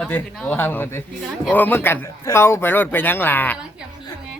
เอาดิโอ้ห้ามกันดิโอ้มึงกัดเป้าไปรถไปหยังล่ะกำลังเขียบคิ้วไง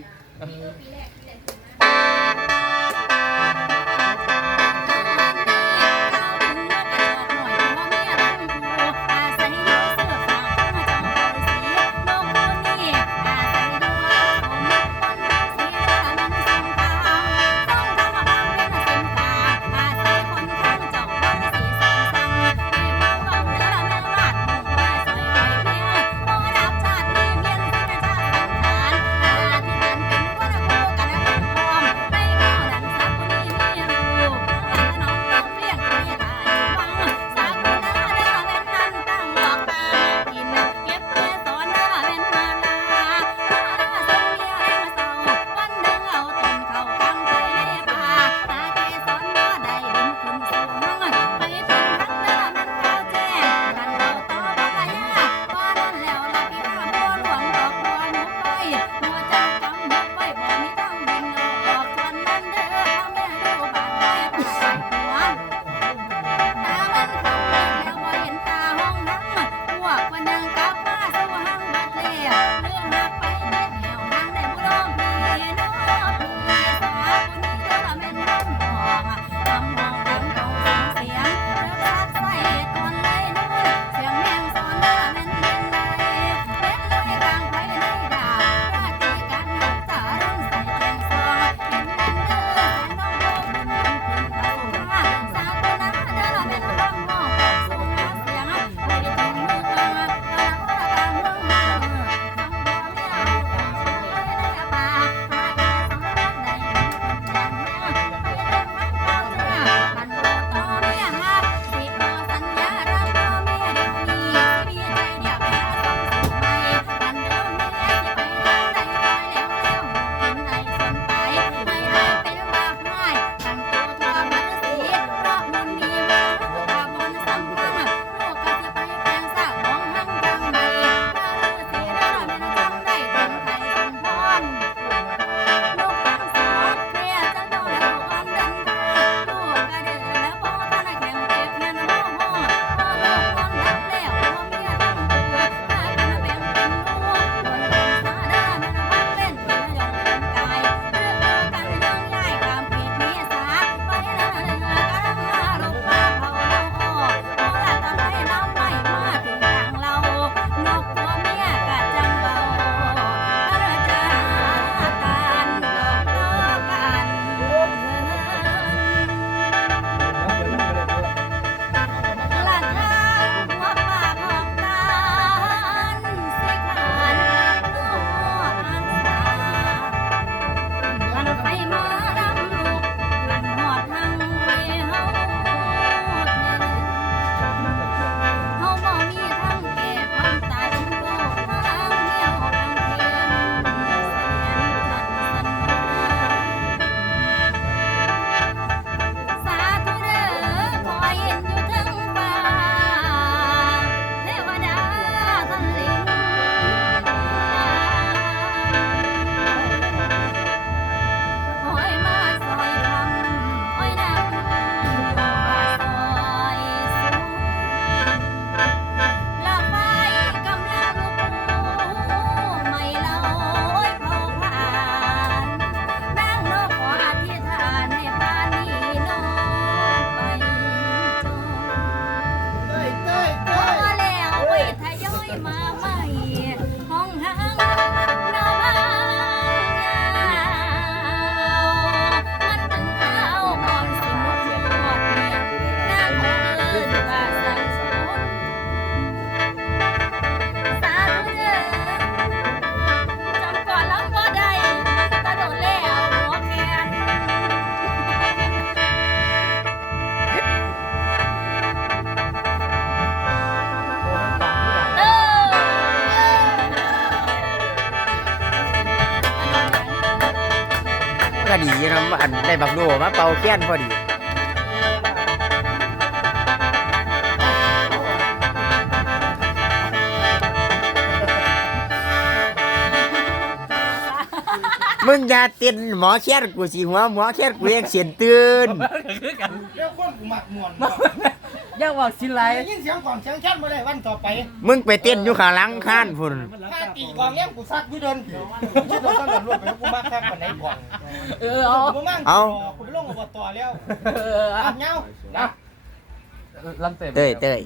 ดีนะอันได้บักโดมาเป่าแก้นพอดีมึงอยาเต้นหมอแค่กูสิหัวหมอแค่กูเองเสียนตื่นแล้วคนกูมักมวน อย่าว่าสิไหยินเสียงของเสียงชัดมาได้วันต่อไปมึงไปเต้นอยู่ข้างหลังข้านพุ่นข้าตีกองเงี้ยกูซักพี่เดินชุดเราต้นงตำรวจไปแล้วกูมากซักกว่าไหนกอนเออเอากูมากกูไปลงอบตแล้วเออเอา อับเงานะ ลำเต็เต้ยเต้ย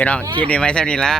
พี่น้องคิปดีไหมเท่านี้แล้ว